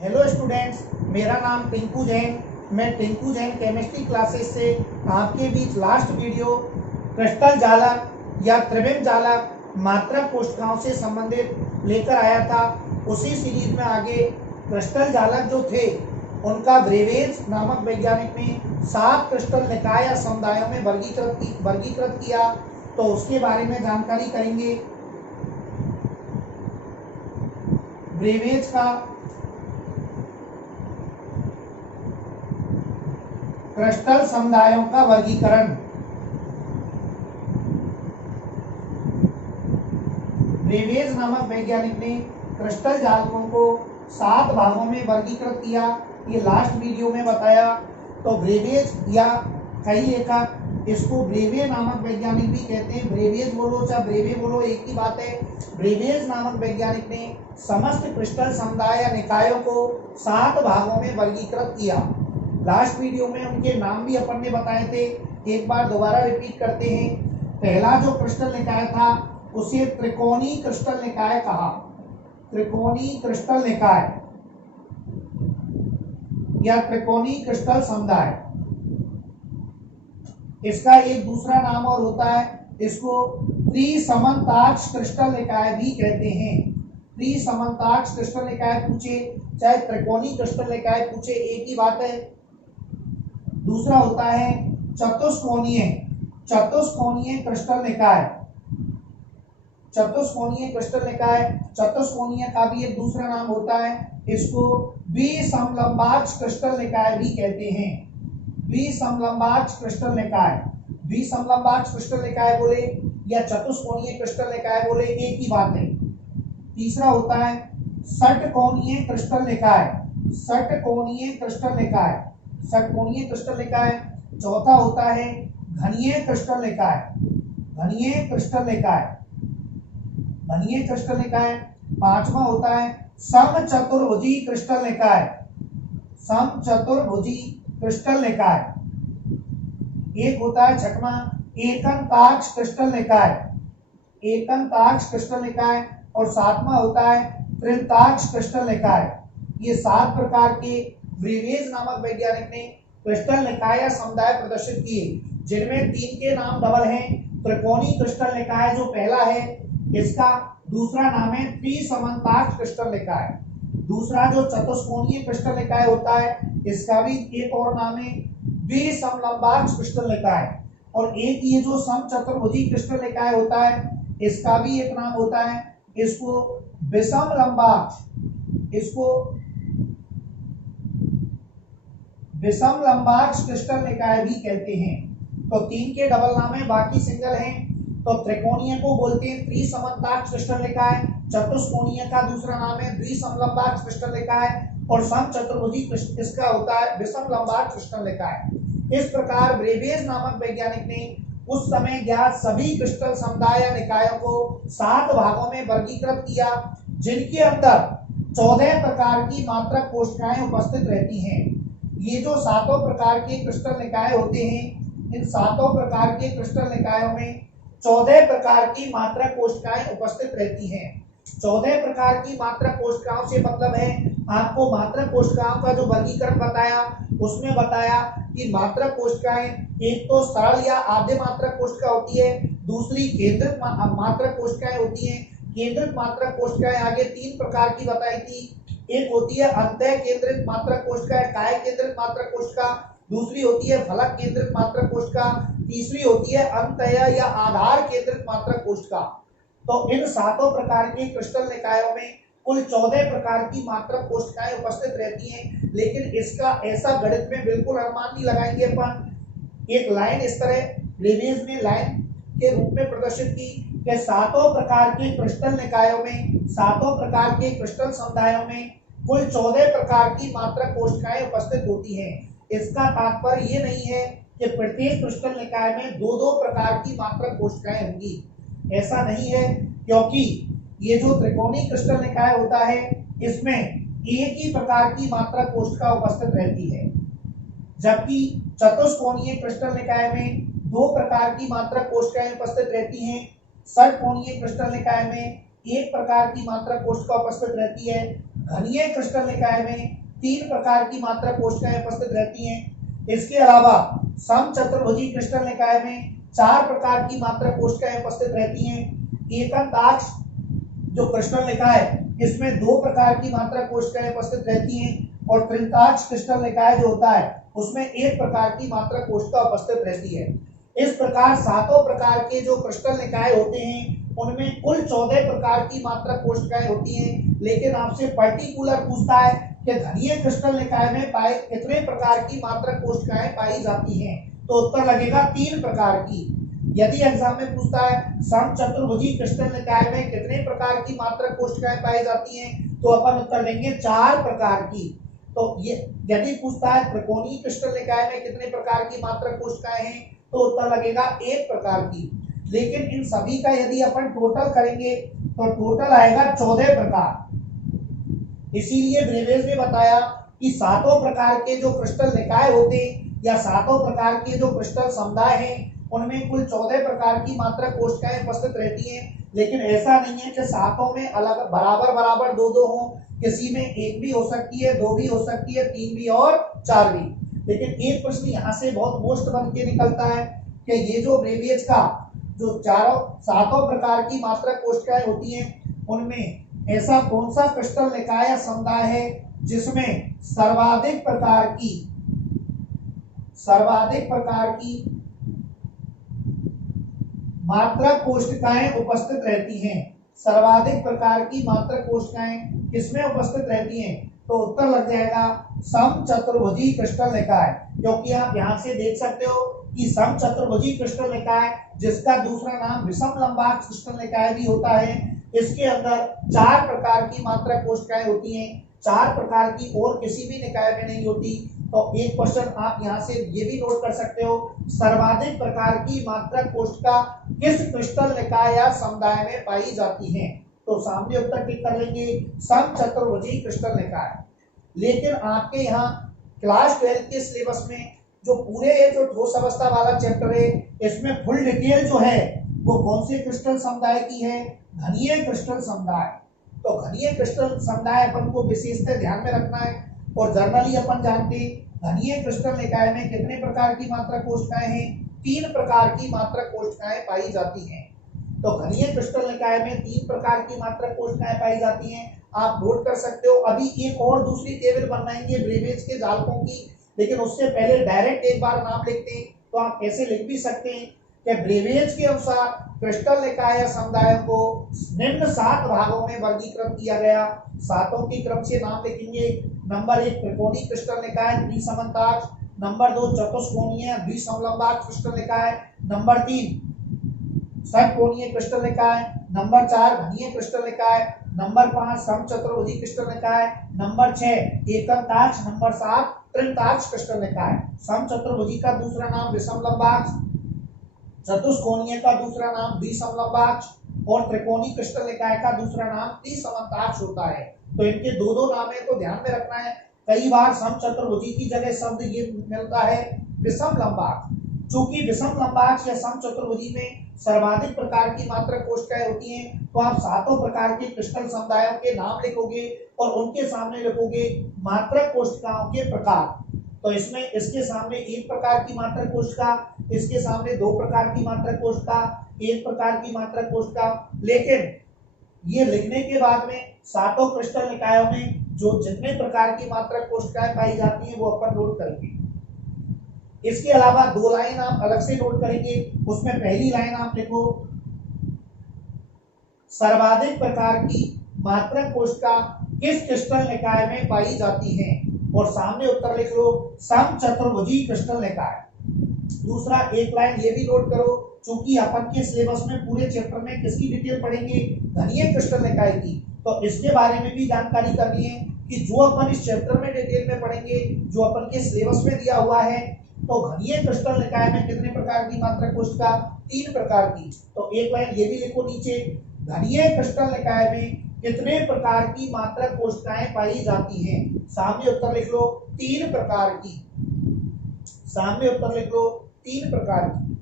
Hello students, मेरा नाम टिंकू जैन। मैं टिंकू जैन केमिस्ट्री क्लासेस से आपके बीच लास्ट वीडियो क्रिस्टल जालक या त्रिविम जालक मात्रक कोशिकाओं से संबंधित लेकर आया था। उसी सीरीज में आगे क्रिस्टल जालक जो थे उनका ब्रेवेज नामक वैज्ञानिक ने 7 क्रिस्टल निकाय या समुदायों में वर्गीकृत किया, तो उसके बारे में जानकारी करेंगे। ब्रेवेज का क्रिस्टल समुदायों का वर्गीकरण। ब्रेवेज नामक वैज्ञानिक ने क्रिस्टल जालकों को 7 भागों में वर्गीकृत किया, ये लास्ट वीडियो में बताया। तो ब्रेवेज या कई लेखक इसको ब्रेवे नामक वैज्ञानिक भी कहते हैं। ब्रेवेज बोलो चाहे ब्रेवे बोलो एक ही बात है। ब्रेवेज नामक वैज्ञानिक ने समस्त क्रिस्टल समुदाय या निकायों को 7 भागों में वर्गीकृत किया। लास्ट वीडियो में उनके नाम भी अपन ने बताए थे, एक बार दोबारा रिपीट करते हैं। पहला जो क्रिस्टल निकाय था उसे त्रिकोणी क्रिस्टल निकाय कहा। त्रिकोणी क्रिस्टल निकाय या त्रिकोणी क्रिस्टल समुदाय, इसका एक दूसरा नाम और होता है, इसको त्रिसमन्ताक्ष क्रिस्टल निकाय भी कहते हैं। त्रिसमन्ताक्ष क्रिस्टल निकाय पूछे चाहे त्रिकोणी क्रिस्टल निकाय पूछे एक ही बात है। दूसरा होता है चतुष्कोणीय क्रिस्टल निकाय। चतुष्कोणीय क्रिस्टल निकाय, चतुष्कोणीय का भी एक दूसरा नाम होता है, इसको विसमलंबाक्ष क्रिस्टल निकाय भी कहते हैं। विसमलंबाक्ष क्रिस्टल निकाय, विसमलंबाक्ष क्रिस्टल निकाय बोले या चतुष्कोणीय क्रिस्टल निकाय बोले एक ही बात है। तीसरा होता है षटकोणीय क्रिस्टल निकाय। षटकोणीय क्रिस्टल निकाय, षटकोणीय क्रिस्टल निकाय। चौथा होता है घनीय क्रिस्टल निकाय। घनीय क्रिस्टल निकाय, घनीय क्रिस्टल निकाय। पांचवा होता है समचतुर्भुजी क्रिस्टल निकाय। समचतुर्भुजी क्रिस्टल निकाय। एक होता है छठवां एकंताक्ष क्रिस्टल निकाय। एकंताक्ष क्रिस्टल निकाय। और सातवां होता है त्रिंताक्ष क्रिस्टल निकाय। ये 7 प्रकार के ब्रेवेज नामक वैज्ञानिक ने क्रिस्टल निकाय या समुदाय प्रदर्शित किए, जिनमें 3 के नाम डबल हैं। त्रिकोणी क्रिस्टल निकाय जो पहला है, इसका दूसरा नाम है त्रिसमन्ताक्ष क्रिस्टल निकाय। दूसरा जो चतुष्कोणीय क्रिस्टल निकाय होता है, इसका भी एक और नाम है विसमलंबाक्ष क्रिस्टल निकाय। और एक ये जो समचतुर्भुजी क्रिस्टल निकाय होता है, इसका भी एक नाम होता है, इसको विषमलंबाक्ष, इसको विषमलंबाक्ष क्रिस्टल निकाय भी कहते हैं। तो 3 के डबल नाम है, बाकी सिंगल हैं। तो त्रिकोणीय को बोलते हैं त्रिसमन्ताक्ष क्रिस्टल निकाय, चतुष्कोणीय का दूसरा नाम है द्विसमलंबाक्ष क्रिस्टल निकाय, और समचतुर्भुजी इसका होता है विषमलंबाक्ष क्रिस्टल निकाय। इस प्रकार ब्रेवेज नामक वैज्ञानिक ने उस समय ज्ञात सभी क्रिस्टल समुदाय या निकायों को 7 भागों में वर्गीकृत किया, जिनके अंदर 14 प्रकार की मात्रक कोशिकाएं उपस्थित रहती हैं। ये जो 7 प्रकार के क्रिस्टल निकाय होते हैं, इन 7 प्रकार के क्रिस्टल निकायों में 14 प्रकार की मात्रक कोशिकाएं उपस्थित रहती हैं। 14 प्रकार की मात्रक कोशिकाओं से मतलब है, आपको मात्रक कोशिकाओं का जो वर्गीकरण बताया उसमें बताया कि मात्रक कोशिकाएं एक तो सरल या आद्य मात्रक कोशिका होती है, दूसरी केंद्रित मात्रक कोशिकाएं होती हैं। केंद्रित मात्रक कोशिकाएं आगे 3 प्रकार की बताई थी। एक होती है अंतः केंद्रित मात्रक कोशिका, काय केंद्रित मात्रक कोशिका, दूसरी होती है फलक केंद्रित मात्रक कोशिका, तीसरी होती है अंतः या आधार केंद्रित मात्रक कोशिका। तो इन 7 प्रकार के क्रिस्टल निकायों में कुल 14 प्रकार की मात्रक कोशिकाएं उपस्थित रहती हैं। लेकिन इसका ऐसा गणित में बिल्कुल अनुमान नहीं लगाएंगे अपन। एक लाइन इस तरह ब्रेवेज ने लाइन के रूप में प्रदर्शित की कि 7 प्रकार के क्रिस्टल निकायों में, 7 प्रकार के क्रिस्टल समुदायों में कुल 14 प्रकार की मात्रक कोशिकाएं उपस्थित होती हैं। इसका तात्पर्य ये नहीं है कि प्रत्येक क्रिस्टल निकाय में 2-2 प्रकार की मात्रक कोशिकाएं होंगी, ऐसा नहीं है। क्योंकि ये जो त्रिकोणी क्रिस्टल निकाय होता है, इसमें एक ही प्रकार की मात्रक कोशिका उपस्थित रहती है, जबकि चतुष्कोणीय क्रिस्टल निकाय में 2 प्रकार की मात्रक कोशिकाएं उपस्थित रहती हैं। षटकोणीय क्रिस्टल निकाय में एक प्रकार की मात्रक कोशिका उपस्थित रहती है, घनीय क्रिस्टल निकाय में 3 प्रकार की मात्रक कोशिकाएं उपस्थित रहती हैं। इसके अलावा समचतुर्भुजी क्रिस्टल निकाय में 4 प्रकार की मात्रक कोशिकाएं उपस्थित रहती हैं। एकंताक्ष जो क्रिस्टल निकाय, इसमें 2 प्रकार की मात्रक कोशिकाएं उपस्थित रहती हैं और त्रिंताक्ष क्रिस्टल निकाय जो होता है उसमें 1 प्रकार की मात्रक कोशिका उपस्थित रहती है। इस प्रकार 7 प्रकार के जो क्रिस्टल निकाय होते हैं उनमें कुल 14 प्रकार की मात्रक कोशिकाएं होती हैं। लेकिन आपसे पर्टिकुलर पूछता है कि घनीय क्रिस्टल निकाय में पाए कितने प्रकार की मात्रक कोशिकाएं पाई जाती हैं, तो उत्तर लगेगा 3 प्रकार की। यदि एग्जाम में पूछता है समचतुर्भुजी क्रिस्टल निकाय में कितने प्रकार की मात्रक कोशिकाएं पाई जाती हैं, तो अपन उत्तर देंगे 4 प्रकार की। तो ये यदि पूछता है त्रिकोणीय क्रिस्टल निकाय में कितने प्रकार की मात्रक कोशिकाएं हैं, तो उत्तर लगेगा 1 प्रकार की। लेकिन इन सभी का यदि अपन टोटल करेंगे तो टोटल आएगा 14 प्रकार। इसीलिए ब्रेवेज ने बताया कि 7 प्रकार के जो क्रिस्टल निकाय होते हैं या 7 प्रकार के जो क्रिस्टल समुदाय हैं उनमें कुल 14 प्रकार की मात्रक कोशिकाएं उपस्थित रहती हैं। लेकिन ऐसा नहीं है कि 7 में अलग बराबर 2-2 हो, किसी में 1 भी हो सकती है, 2 भी हो सकती है, 3 भी और 4 भी। लेकिन एक प्रश्न यहाँ से बहुत मोस्ट बन के निकलता है कि ये जो ब्रेवियज का जो 7 प्रकार की मात्रक कोशिकाएं होती हैं उनमें ऐसा कौन सा क्रिस्टल निकाय या समुदाय है जिसमें सर्वाधिक प्रकार की मात्रक कोशिकाएं उपस्थित रहती हैं। सर्वाधिक प्रकार की मात्रक कोशिकाएं किसमें उपस्थित रहती हैं, तो उत्तर लग जाएगा समचतुर्भुजी क्रिस्टल निकाय। क्योंकि आप यहां से देख सकते हो कि समचतुर्भुजी क्रिस्टल निकाय, जिसका दूसरा नाम विषम लंबाक्ष क्रिस्टल निकाय भी होता है, इसके अंदर 4 प्रकार की मात्रक कोशिकाएं होती हैं। 4 प्रकार की और किसी भी निकाय में नहीं होती। तो एक क्वेश्चन आप यहाँ से ये भी नोट कर सकते हो, सर्वाधिक प्रकार की मात्रक कोशिका किस क्रिस्टल निकाय या समुदाय में पाई जाती हैं, तो सामने उत्तर टिक कर लेंगे समचतुर्भुजी क्रिस्टल निकाय। लेकिन आपके यहाँ क्लास 12 के सिलेबस में जो पूरे ये जो ठोस अवस्था वाला चैप्टर है इसमें फुल डिटेल जो है वो कौन से क्रिस्टल समुदाय की है, घनीय क्रिस्टल समुदाय। तो घनीय क्रिस्टल समुदाय अपन को विशेषतः ध्यान में रखना है। और जनरली अपन जानते हैं घनीय क्रिस्टल निकाय में कितने प्रकार की मात्रक कोशिकाएं हैं, 3 प्रकार की मात्रक कोशिकाएं पाई जाती हैं। तो घनीय क्रिस्टल निकाय में 3 प्रकार की मात्रक कोशिकाएं पाई जाती हैं। आप नोट कर सकते हो। अभी एक और दूसरी टेबल बनाएंगे ब्रेवेज के जालकों की, लेकिन उससे पहले डायरेक्ट एक बार नाम लिखते हैं। तो आप ऐसे लिख भी सकते हैं कि ब्रेवेज के अनुसार क्रिस्टल निकाय या समुदायों को निम्न 7 भागों में वर्गीकृत किया गया। 7 की क्रम से नाम लिखेंगे। नंबर 1 त्रिकोणीय क्रिस्टल निकाय द्विसमन्ताक्ष, नंबर 2 चतुष्कोणीय द्विसमलंबाक्ष क्रिस्टल निकाय, नंबर 3 षटकोणीय क्रिस्टल निकाय, नंबर 4 घनीय क्रिस्टल निकाय, नंबर 5 समचतुर्भुजी क्रिस्टल निकाय, नंबर 6 एकंताक्ष, नंबर 7 त्रिंताक्ष क्रिस्टल निकाय। समचतुर्भुजी का दूसरा नाम विषमलंबाक्ष, चतुष्कोणीय का दूसरा नाम द्विसमलंबाक्ष और त्रिकोणीय क्रिस्टल निकाय का दूसरा नाम त्रिसमन्ताक्ष होता है। तो इनके 2-2 नाम है, तो ध्यान में रखना है। कई बार समचतुर्भुजी की जगह शब्द ये मिलता है विषम लंबाक्ष। चूंकि विषम लंबाक्ष या समचतुर्भुजी में सर्वाधिक प्रकार की मात्रक कोशिकाएं होती हैं, तो आप 7 प्रकार के क्रिस्टल समुदायों के नाम लिखोगे और उनके सामने लिखोगे मात्रक कोशिकाओं के प्रकार। तो इसमें इसके सामने 1 प्रकार की मात्रक कोशिका, इसके सामने 2 प्रकार की मात्रक कोशिका, 1 प्रकार की मात्रक कोशिका। लेकिन ये लिखने के बाद में 7 क्रिस्टल निकायों में जो जितने प्रकार की मात्रक कोशिकाएं पाई जाती हैं वो अपन नोट करेंगे। इसके अलावा 2 लाइन आप अलग से नोट करेंगे। उसमें पहली लाइन आप लिखो सर्वाधिक प्रकार की मात्रक कोशिका किस क्रिस्टल निकाय में पाई जाती है, और सामने उत्तर लिख लो समचतुर्भुजी क्रिस्टल निकाय। दूसरा एक लाइन ये भी नोट करो, चूंकि अपन के सिलेबस में पूरे चैप्टर में किसकी डिटेल पढ़ेंगे, घनीय क्रिस्टल निकाय की, तो इसके बारे में भी जानकारी करनी है कि जो अपन इस चैप्टर में डिटेल में पढ़ेंगे, जो अपन के सिलेबस में दिया हुआ है, तो घनीय क्रिस्टल निकाय में कितने प्रकार की मात्रक कोशिका, 3 प्रकार की। तो एक लाइन ये भी लिखो नीचे, घनीय क्रिस्टल निकाय में कितने प्रकार की मात्रक कोशिकाएं पाई जाती हैं। सामने उत्तर लिख लो 3 प्रकार की। सामने उत्तर लिख लो 3 प्रकार की।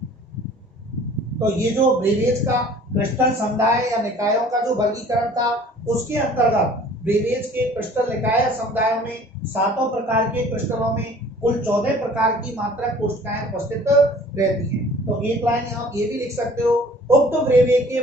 तो ये जो ब्रेवेज का क्रिस्टल समुदाय या निकायों का जो वर्गीकरण था, उसके अंतर्गत ब्रेवियज के क्रिस्टल निकाय समुदायों में 7 प्रकार के क्रिस्टलों में कुल 14 प्रकार की मात्रक कोशिकाएं उपस्थित रहती हैं। तो एक लाइन आप ये भी लिख सकते हो, उक्त ब्रेवियज के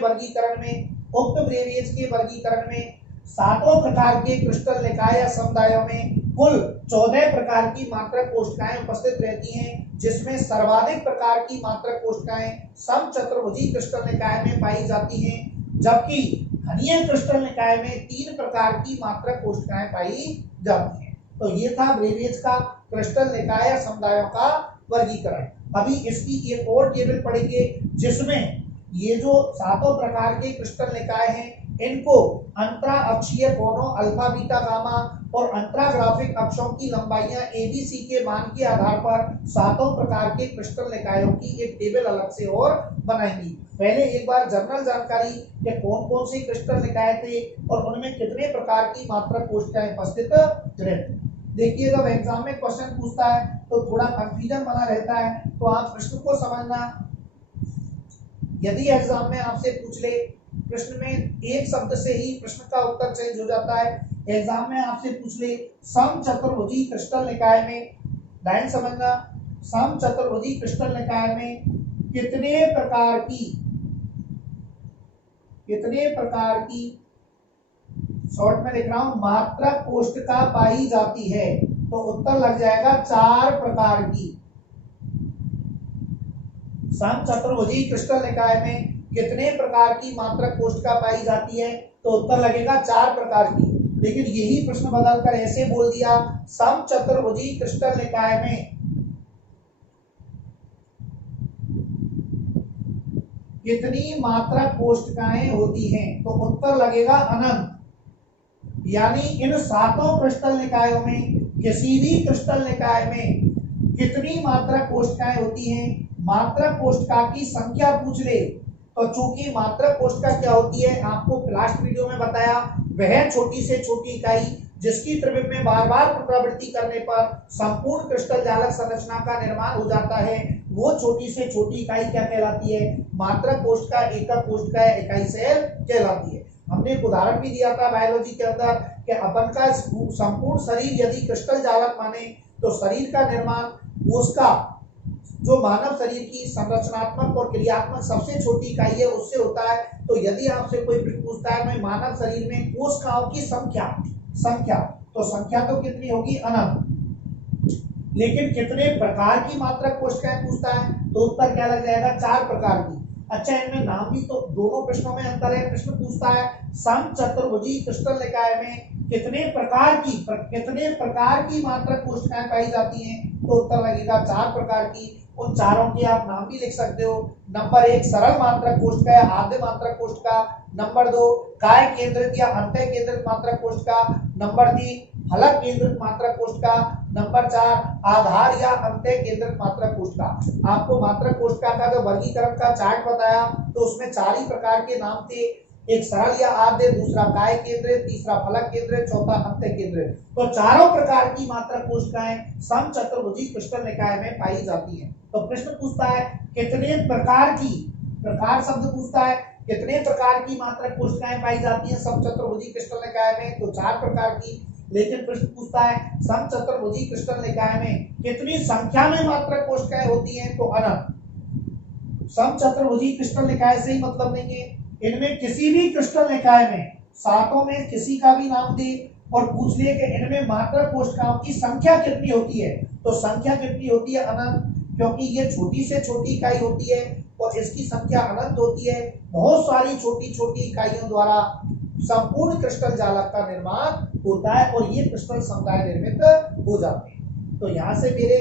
वर्गीकरण में 7 प्रकार के क्रिस्टल निकाय समुदायों में कुल 14 प्रकार की मात्रक कोशिकाएं उपस्थित रहती हैं, जिसमें सर्वाधिक प्रकार की मात्रक कोशिकाएं समचतुर्भुजी क्रिस्टल निकाय में पाई जाती हैं, जबकि घनीय क्रिस्टल निकाय में 3 प्रकार की मात्रक कोशिकाएं पाई जाती हैं। तो ये था ब्रेवियज का क्रिस्टल निकाय समुदायों का वर्गीकरण। अभी इसकी एक और टेबल पढ़ेंगे जिसमें ये जो 7 प्रकार के क्रिस्टल निकाय हैं इनको अंतरा अक्षीय कोणों अल्फा बीटा गामा और अंतराग्राफिक अक्षों की लंबाइयां एबीसी के मान के आधार पर 7 प्रकार के क्रिस्टल निकायों की एक टेबल अलग से और बनाएंगी। पहले एक बार जनरल जानकारी कि कौन कौन से क्रिस्टल निकाय थे और उनमें कितने प्रकार की मात्रक कोशिकाएं उपस्थित रहती। देखिए जब एग्जाम में क्वेश्चन पूछता है तो थोड़ा कंफ्यूजन बना रहता है, तो आप प्रश्न को समझना। यदि एग्जाम में आपसे पूछ ले, प्रश्न में एक शब्द से ही प्रश्न का उत्तर चेंज हो जाता है। एग्जाम में आपसे पूछ ले समचतुर्भुजी क्रिस्टल निकाय में, लाइन समझना, समचतुर्भुजी क्रिस्टल निकाय में कितने प्रकार की शॉर्ट में लिख रहा हूं मात्रक कोशिका पाई जाती है, तो उत्तर लग जाएगा 4 प्रकार की। समचतुर्भुजी क्रिस्टल निकाय में कितने प्रकार की मात्रक कोशिका पाई जाती है, तो उत्तर लगेगा 4 प्रकार की। लेकिन यही प्रश्न बदलकर ऐसे बोल दिया समचतुर्भुजी क्रिस्टल निकाय में कितनी मात्रक कोशिकाएं होती हैं, तो उत्तर लगेगा अनंत। यानी इन 7 क्रिस्टल निकायों में किसी भी क्रिस्टल निकाय में कितनी मात्रक कोशिकाएं होती हैं, मात्रक कोशिका की संख्या पूछ ले तो चूंकि मात्रक कोशिका क्या होती है आपको लास्ट वीडियो में बताया, वह छोटी से छोटी इकाई जिसकी त्रिज्या में बार बार पुनरावृत्ति करने पर संपूर्ण क्रिस्टल जालक संरचना का निर्माण हो जाता है, वो छोटी से छोटी इकाई क्या कहलाती है, मात्रक कोशिका, एकक कोशिका, इकाई सेल कहलाती है। हमने एक उदाहरण भी दिया था बायोलॉजी के अंदर कि अपन का संपूर्ण शरीर यदि क्रिस्टल जालक माने तो शरीर का निर्माण उसका जो मानव शरीर की संरचनात्मक और क्रियात्मक सबसे छोटी इकाई है उससे होता है। तो यदि आपसे कोई प्रश्न पूछता है मैं मानव शरीर में कोशिकाओं की संख्या तो संख्या तो कितनी होगी, अनंत। लेकिन कितने प्रकार की मात्रक कोशिकाएं पूछता है तो उत्तर क्या लग जाएगा, 4 प्रकार की। अच्छा इनमें नाम भी तो दोनों प्रश्नों में अंतर है। प्रश्न पूछता है समचतुर्भुजी क्रिस्टल निकाय में कितने प्रकार की मात्रक कोशिकाएं पाई जाती हैं, तो उत्तर लगेगा 4 प्रकार की। उन चारों के आप नाम भी लिख सकते हो। नंबर 1 सरल मात्रक कोशिका या आद्य मात्रक कोशिका, नंबर 2 काय केंद्रित या अंतः केंद्रित मात्रक कोशिका, नंबर 3 फलक केंद्रित मात्रक कोशिका, नंबर 4 आधार या अंतः केंद्रित मात्रक कोशिका। आपको मात्रक कोशिका का जो वर्गीकरण का चार्ट बताया तो उसमें 4 ही प्रकार के नाम थे, एक सरल या आद्य, दूसरा काय केंद्रित, तीसरा फलक केंद्रित, चौथा अंतः केंद्रित। तो चारों प्रकार की मात्रक कोशिकाएं समचतुर्भुजी क्रिस्टल निकाय में पाई जाती हैं। तो प्रश्न पूछता है कितने प्रकार की, प्रकार शब्द पूछता है कितने प्रकार की मात्रक कोशिकाएं पाई जाती हैं समचतुर्भुजी क्रिस्टल निकाय में, तो 4 प्रकार की। लेकिन प्रश्न पूछता है समचतुर्भुजी क्रिस्टल निकाय में कितनी संख्या में मात्रक कोशिकाएं होती हैं, तो अनंत। समचतुर्भुजी क्रिस्टल निकाय से ही मतलब नहीं है, इनमें किसी भी क्रिस्टल निकाय में 7 में किसी का भी नाम दे और पूछ ले कि इनमें मात्रक कोशिकाओं की संख्या कितनी होती है, तो संख्या कितनी होती है, अनंत। क्योंकि ये छोटी से छोटी इकाई होती है और इसकी संख्या अनंत होती है। बहुत सारी छोटी छोटी इकाइयों द्वारा संपूर्ण क्रिस्टल जालक का निर्माण होता है और ये क्रिस्टल समुदाय निर्मित हो जाते हैं। तो यहाँ से मेरे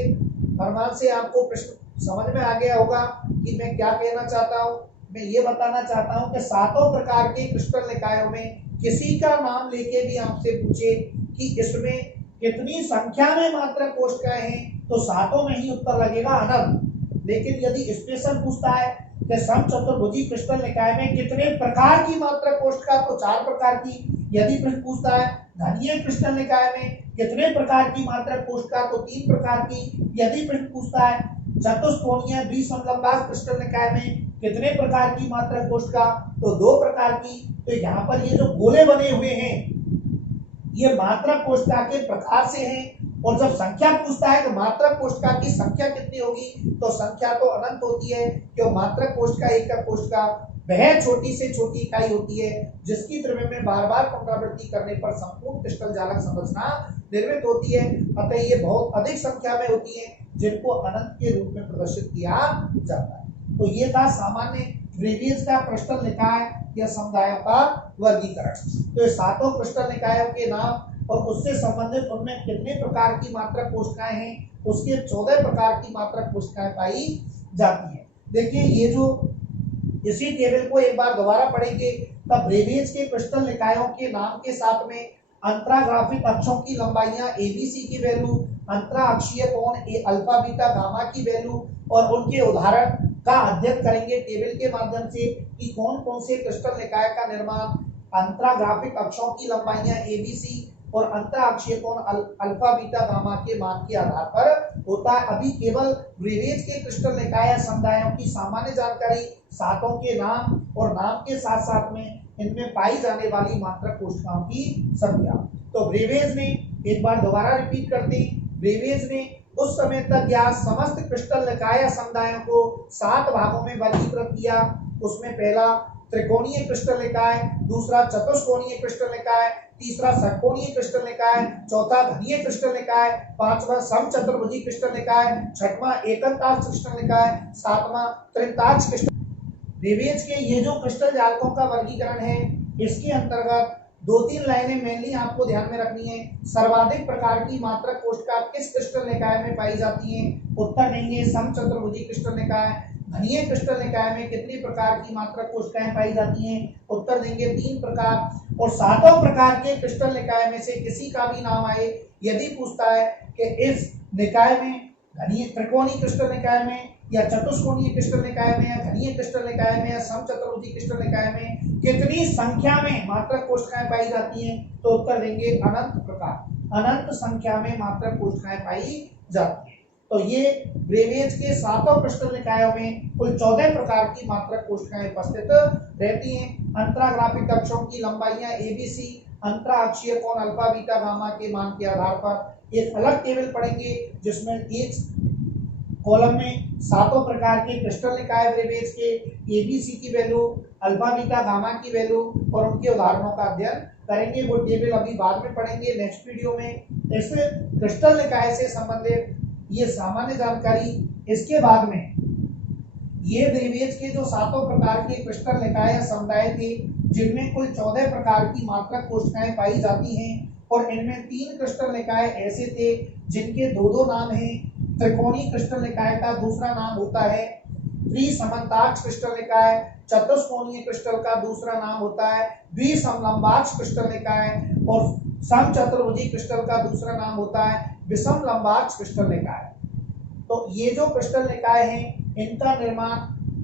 फरमान से आपको प्रश्न समझ में आ गया होगा कि मैं क्या कहना चाहता हूँ। मैं ये बताना चाहता हूँ कि 7 प्रकार के क्रिस्टल निकायों में किसी का नाम लेके भी आपसे पूछे कि इसमें कितनी संख्या में मात्रक कोशिकाएं हैं, तो 7 में ही उत्तर लगेगा अनंत। लेकिन यदि स्पेशल पूछता है कि समचतुर्भुजी क्रिस्टल निकाय में कितने प्रकार की मात्रक कोशिका, तो 4 प्रकार की। यदि प्रश्न पूछता है घनीय क्रिस्टल निकाय में कितने प्रकार की मात्रक कोशिका, तो 3 प्रकार की। यदि प्रश्न पूछता है चतुष्कोणीय द्विसमलंबाकार क्रिस्टल निकाय में कितने प्रकार की मात्रक कोशिका, तो 2 प्रकार की। तो यहाँ पर ये जो गोले बने हुए हैं ये मात्रक कोष्ठका के प्रकार से है। और जब संख्या पूछता है कि मात्रक कोष्ठका की संख्या कितनी होगी, तो संख्या तो अनंत होती है, क्यों मात्रक कोष्ठका एकक कोष्ठका वह छोटी से छोटी इकाई होती है जिसकी द्रव्य में बार बार पुनरावृत्ति करने पर संपूर्ण क्रिस्टल जालक संरचना निर्मित होती है। अतः ये बहुत अधिक संख्या में होती है जिनको अनंत के रूप में प्रदर्शित किया जाता है। तो ये था सामान्य ब्रेवियस का क्रिस्टल निकाय या समुदायों का वर्गीकरण। तो ये सातों क्रिस्टल निकायों के नाम और उससे संबंधित उनमें कितने प्रकार की मात्रक कोष्ठकाएं हैं, उसके 14 प्रकार की मात्रक कोष्ठकाएं पाई जाती हैं। देखिए ये जो इसी टेबल को एक बार दोबारा पढ़ेंगे तब ब्रेवियस के क्रिस्टल निकायों के नाम के साथ में अंतराग्राफिक अक्षों की लंबाइयां एबीसी की वैल्यू, अंतरा अक्षीय कोण ए अल्फा बीटा गामा की वैल्यू और उनके उदाहरण का अध्ययन करेंगे टेबल के माध्यम से कि कौन कौन से क्रिस्टल निकाय का निर्माण अंतराग्राफिक अक्षों की लंबाइयां एबीसी और अंतराक्षीय कोण अल्फा बीटा गामा के मान के आधार पर होता है। अभी केवल ब्रेवियस के क्रिस्टल निकाय समुदायों की सामान्य जानकारी, सातों के नाम और नाम के साथ साथ में इनमें पाई जाने वाली मात्रक कोष्ठकाओं की संख्या। तो ब्रेवियस ने, एक बार दोबारा रिपीट करते हैं, ब्रेवियस ने उस समय तक ज्ञात समस्त क्रिस्टल निकाय समुदायों को 7 भागों में वर्गीकृत किया। उसमें पहला त्रिकोणीय क्रिस्टल निकाय, दूसरा चतुष्कोणीय क्रिस्टल निकाय, तीसरा षटकोणीय क्रिस्टल निकाय, चौथा घनीय क्रिस्टल निकाय, पांचवा समचतुर्भुजी क्रिस्टल निकाय, छठवां एकंताक्ष क्रिस्टल निकाय, सातवां त्रिताक्ष क्रिस्टल। ब्रेवियस के ये जो क्रिस्टल जालकों का वर्गीकरण है, इसके अंतर्गत 2-3 लाइनें मेनली आपको ध्यान में रखनी है। सर्वाधिक प्रकार की मात्रक कोष्ठका किस क्रिस्टल निकाय में पाई जाती है? उत्तर देंगे समचतुर्भुजी क्रिस्टल निकाय। घनीय क्रिस्टल निकाय में कितनी प्रकार की मात्रक कोष्ठकाएं पाई जाती हैं? उत्तर देंगे 3 प्रकार। और सातों प्रकार के क्रिस्टल निकाय में से किसी का भी नाम आए, यदि पूछता है कि इस निकाय में, घनीय त्रिकोणीय क्रिस्टल निकाय में या चतुष्कोणीय क्रिस्टल निकाय में या घनीय क्रिस्टल निकाय में या समचतुर्भुजी क्रिस्टल निकाय में कितनी संख्या में मात्रक कोष्ठकाएं पाई जाती हैं, तो उत्तर देंगे अनंत प्रकार, अनंत संख्या में मात्रक कोष्ठकाएं पाई जाती हैं। तो ये ब्रेवियस के सातों क्रिस्टल निकायों में कुल 14 प्रकार की मात्रक कोष्ठकाएं उपस्थित रहती हैं। अंतराग्राफिक अक्षों की लंबाइयां एबीसी, अंतरा अक्षीय कोण अल्फा बीटा गामा के मान के आधार पर एक अलग टेबल पढ़ेंगे जिसमें एक कॉलम में सातों प्रकार के क्रिस्टल निकाय ब्रेवियस के एबीसी की वैल्यू, अल्फा बीटा गामा की वैल्यू और उनके उदाहरणों का अध्ययन करेंगे। वो टेबल अभी बाद में पढ़ेंगे नेक्स्ट वीडियो में। ऐसे क्रिस्टल निकाय से संबंधित ये सामान्य जानकारी। इसके बाद में ये ब्रेवियस के जो सातों प्रकार के क्रिस्टल निकाय समुदाय थे जिनमें कुल 14 प्रकार की मात्रक कोष्ठकाएं पाई जाती हैं और इनमें 3 क्रिस्टल निकाय ऐसे थे जिनके 2-2 नाम हैं। त्रिकोणीय क्रिस्टल निकाय का दूसरा नाम होता है त्रिसमन्ताक्ष क्रिस्टल निकाय, चतुष्कोणीय क्रिस्टल का दूसरा नाम होता है द्विसमलंबाक्ष क्रिस्टल निकाय और समचतुर्भुजी क्रिस्टल का दूसरा नाम होता है विषम लंबाक्ष क्रिस्टल निकाय। तो ये जो क्रिस्टल निकाय हैं इनका निर्माण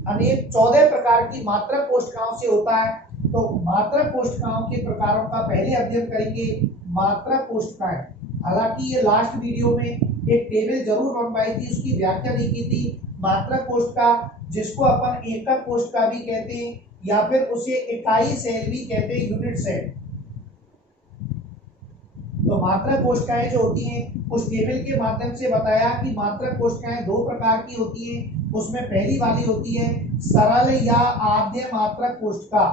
अनेक 14 प्रकार की मात्रक कोष्ठकाओं से होता है। तो मात्रक कोष्ठकाओं के प्रकारों का पहले अध्ययन करेंगे। मात्रक कोष्ठकाएं, हालांकि ये लास्ट वीडियो में एक टेबल जरूर बनवाई थी, उसकी व्याख्या नहीं की थी। मात्रक कोष्ठका जिसको अपन एकक कोष्ठका भी कहते हैं या फिर उसे इकाई सेल भी कहते हैं, यूनिट सेल। तो मात्रक कोष्ठकाएं जो होती हैं उस टेबल के माध्यम से बताया कि मात्रक कोष्ठकाएं 2 प्रकार की होती हैं। उसमें पहली वाली होती है सरल या आद्य मात्रक कोष्ठका,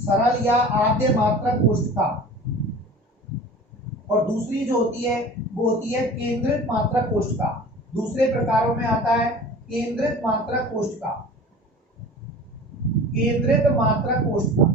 सरल या आद्य मात्रक कोष्ठका। और दूसरी जो होती है वो होती है केंद्रित मात्रक कोष्ठका। दूसरे प्रकारों में आता है केंद्रित मात्रक कोष्ठका, केंद्रित मात्रक कोष्ठका।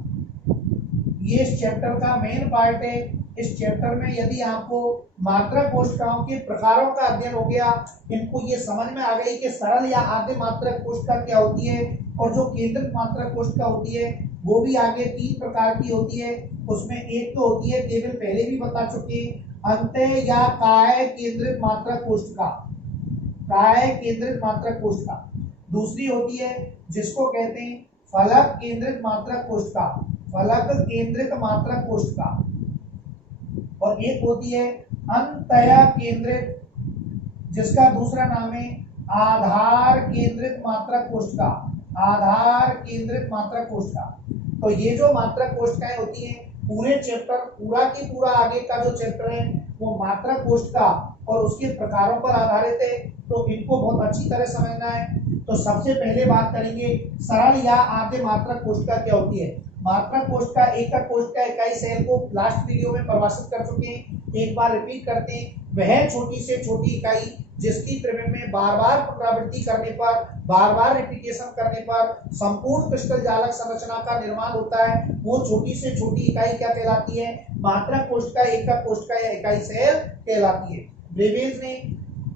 ये इस चैप्टर का मेन पार्ट है। इस चैप्टर में यदि आपको मात्रक कोष्ठकाओं के प्रकारों का अध्ययन हो गया, इनको ये समझ में आ गई कि सरल या आद्य मात्रक कोष्ठका क्या होती है और जो केंद्रित मात्रक कोष्ठका होती है वो भी आगे 3 प्रकार की होती है। उसमें एक तो होती है, टेबल पहले भी बता चुके, अंतः या काय केंद्रित मात्रक कोष्ठका, काय केंद्रित मात्रक कोष्ठका। दूसरी होती है जिसको कहते हैं फलक केंद्रित मात्रक कोष्ठका, फलक केंद्रित मात्रक कोष्ठका। और एक होती है अंतः केंद्रित, जिसका दूसरा नाम है आधार केंद्रित मात्रक कोष्ठका, आधार केंद्रित मात्रक कोष्ठका। तो ये जो मात्रक कोष्ठकाएं होती हैं पूरे चैप्टर पूरा की पूरा आगे का जो चैप्टर है वो मात्रक कोष्ठका और उसके प्रकारों पर आधारित है, तो इनको बहुत अच्छी तरह समझना है। तो सबसे पहले बात करेंगे सरल या आद्य मात्रक कोष्ठका क्या होती है। मात्रक कोष्ठका एकक कोष्ठका इकाई सेल को लास्ट वीडियो में परिभाषित कर चुके हैं, एक बार रिपीट करते हैं। वह छोटी से छोटी इकाई जिसकी त्रिज्या में बार बार पुनरावृत्ति करने पर, बार बार रिपीटेशन करने पर संपूर्ण क्रिस्टल जालक संरचना का निर्माण होता है, वो छोटी से छोटी इकाई क्या कहलाती है, मात्रक कोष्ठका, एकक कोष्ठका या इकाई सेल कहलाती है। ब्रेवेज ने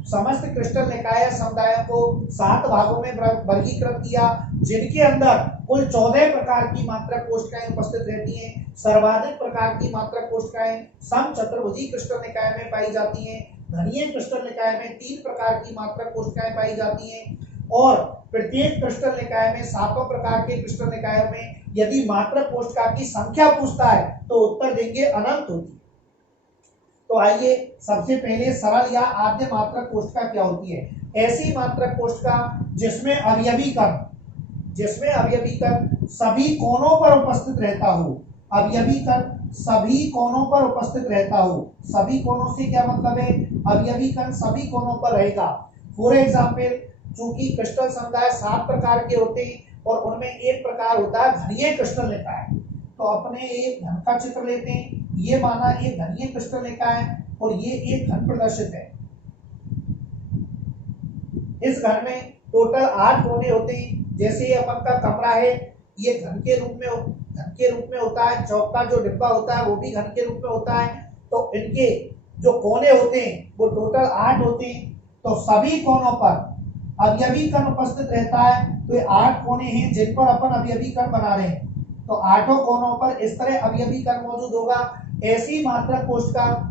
समस्त क्रिस्टल निकाय समुदायों को 7 भागों में वर्गीकृत किया, जिनके अंदर कुल 14 प्रकार की मात्रक कोष्ठकाएं उपस्थित रहती हैं। सर्वाधिक प्रकार की मात्रक कोष्ठकाएं समचतुर्भुजी क्रिस्टल निकाय में पाई जाती हैं। घनीय क्रिस्टल निकाय में 3 प्रकार की मात्रक कोष्ठकाएं पाई जाती हैं और प्रत्येक क्रिस्टल निकाय में 7 प्रकार के क्रिस्टल निकायों में यदि मात्रक कोष्ठका की संख्या पूछता है तो उत्तर देंगे अनंत होगी। तो आइए सबसे पहले सरल या आद्य मात्रक कोष्ठका क्या होती है। ऐसी मात्रक कोष्ठका जिसमें अवयवी कण सभी कोनों पर उपस्थित रहता हो, अवयवी कण सभी कोनों पर उपस्थित रहता हो। सभी कोनों से क्या मतलब है, अवयवी कण सभी कोनों पर रहेगा। फॉर एग्जाम्पल, चूंकि क्रिस्टल समुदाय 7 प्रकार के होते हैं और उनमें एक प्रकार होता है घनीय क्रिस्टल निकाय। तो अपने एक घन का चित्र लेते हैं, ये माना एक घनीय क्रिस्टल निकाय और ये एक घन प्रदर्शित है। इस घन में टोटल 8 कोने होते हैं। जैसे ये अपन का कमरा है, ये घन के रूप में होता है। चौक का जो डिब्बा होता है वो भी घन के रूप में होता है। तो इनके जो कोने होते हैं वो टोटल 8 होते हैं। तो सभी कोनों पर अवयवी कण उपस्थित रहता है। तो ये 8 कोने हैं जिन पर अपन अवयवी कण बना रहे हैं। तो 8 कोनों पर इस तरह अवयवी कण मौजूद होगा। ऐसी मात्रक कोष्ठका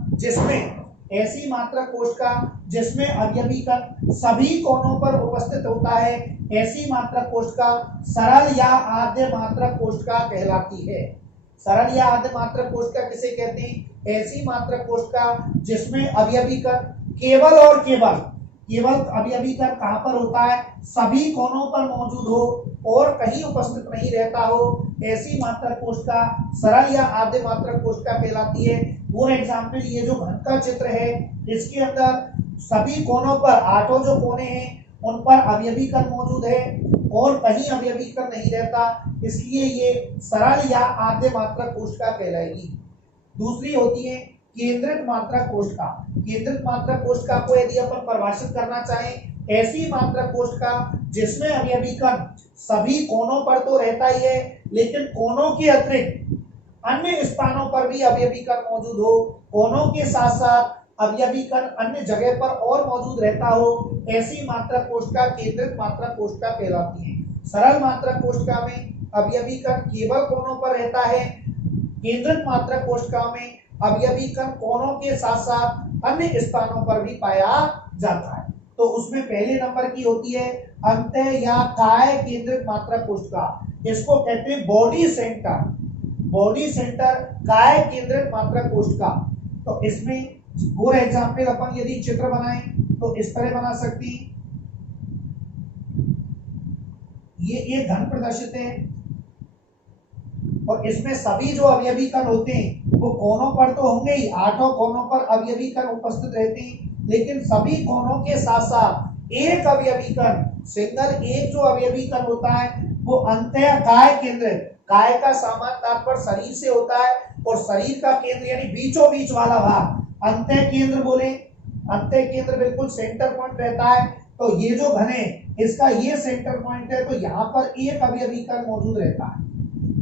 जिसमें अवयवी कण सभी कोनों पर उपस्थित होता है, ऐसी मात्रक कोष्ठका सरल या आद्य मात्रक कोष्ठका कहलाती है। सरल या आद्य मात्रक कोष्ठका किसे कहते हैं, ऐसी मात्रक कोष्ठका जिसमें अवयवी कण केवल और केवल अवयवी कण कहां पर होता है, सभी कोनों पर मौजूद हो और कहीं उपस्थित नहीं रहता हो, ऐसी मात्रक कोष्ठका सरल या आद्य मात्रक कोष्ठका कहलाती है। फॉर एग्जाम्पल, ये जो घन का चित्र है इसके अंदर सभी कोनों पर 8 जो कोने हैं उन पर अवयवी कण मौजूद है और कहीं अवयवी कण नहीं रहता, इसलिए ये सरल या आद्य मात्रक कोष्ठका कहलाएगी। दूसरी होती है केंद्रित मात्रक कोष्ठका। केंद्रित मात्रक कोष्ठका को यदि अपन परिभाषित करना चाहें, ऐसी मात्रक कोष्ठका जिसमें अवयवी कण सभी कोनों पर तो रहता ही है, लेकिन कोनों के अतिरिक्त अन्य स्थानों पर भी अवयवी कण मौजूद हो, कोनों के साथ साथ अवयवी कण अन्य जगह पर और मौजूद रहता हो, ऐसी मात्रक कोष्ठका केंद्रित मात्रक कोष्ठका कहलाती है। सरल मात्रक कोष्ठका में अवयवी कण केवल कोनों पर रहता है। केंद्रित मात्रक कोष्ठका में अवयवी कण कोनों के साथ साथ अन्य स्थानों पर भी पाया जाता है। तो उसमें पहले नंबर की होती है अंतः या काय केंद्रित मात्रक कोष्ठका। इसको कहते हैं बॉडी सेंटर काय केंद्रित मात्रक कोष्ठका। तो इसमें फॉर एग्जाम्पल अपन यदि चित्र बनाएं तो इस तरह बना सकते हैं। ये एक घन प्रदर्शित है और इसमें सभी जो अवयवी कण होते हैं वो कोनों पर तो होंगे ही, 8 कोनों पर अवयवी कण उपस्थित रहते हैं, लेकिन सभी कोनों के साथ साथ एक अवयवी कण, सिंगल एक जो अवयवी कण होता है वो अंतः काय केंद्रित, काय का सामान्य तात्पर्य शरीर से होता है और शरीर का केंद्र यानी बीचों बीच वाला भाग अंतः केंद्र बोले। अंतः केंद्र बिल्कुल सेंटर पॉइंट रहता है। तो ये जो घन है इसका ये सेंटर पॉइंट है, तो यहाँ पर एक अवयवी कण मौजूद रहता है।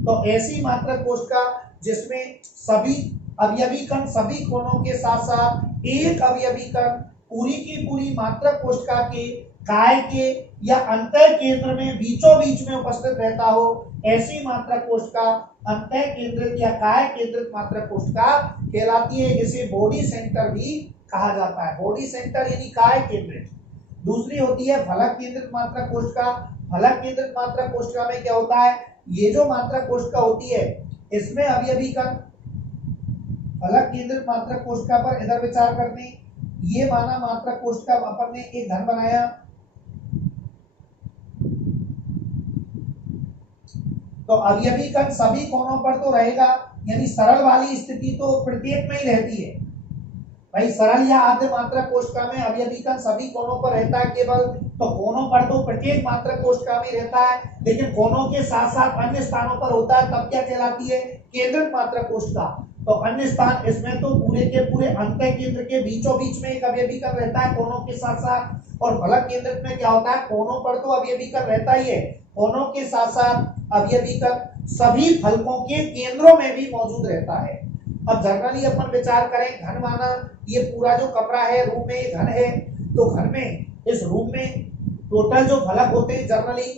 तो ऐसी मात्रक कोष्ठका जिसमें सभी अवयवी कण सभी कोनों के साथ साथ एक अवयवी कण पूरी की पूरी मात्रक कोष्ठका के काय के या अंतः केंद्र में बीचों बीच में उपस्थित रहता हो, ऐसी मात्रक कोष्ठका अंतः केंद्रित या काय केंद्रित मात्रक कोष्ठका कहलाती है। इसे बॉडी सेंटर भी कहा जाता है, बॉडी सेंटर यानी काय केंद्रित। दूसरी होती है फलक केंद्रित मात्रक कोष्ठका। फलक केंद्रित मात्रक कोष्ठका में क्या होता है, ये जो मात्रक कोष्ठका होती है इसमें अवयवी कण, फलक केंद्रित मात्रक कोष्ठका पर इधर विचार करते हैं। ये माना मात्रक कोष्ठका अपन ने एक घन बनाया, तो अवयवी कण सभी कोनों पर तो रहेगा, यानी सरल वाली स्थिति तो प्रत्येक में ही रहती है भाई। सरल या आद्य मात्रक कोष्ठका में अवयवी कण सभी कोणों पर रहता है केवल, तो कोणों पर तो प्रत्येक मात्रक कोष्ठका में रहता है, लेकिन कोणों के साथ साथ अन्य स्थानों पर होता है, तब क्या कहलाती है? केंद्रक मात्रक कोष्ठका। तो अन्य स्थान इसमें तो पूरे के पूरे अंतः केंद्र के बीचों बीच में एक अवयवी कण रहता है कोणों के साथ साथ। और फलक केंद्रक में क्या होता है? कोणों पर तो अवयवी कण रहता ही है, कोणों के साथ साथ अवयवी कण सभी फलकों के केंद्रों में भी मौजूद रहता है। अब जनरली अपन विचार करें, घन माना ये पूरा जो कमरा है, रूम में घन है, तो घर में इस रूम में टोटल जो फलक होते हैं, जनरली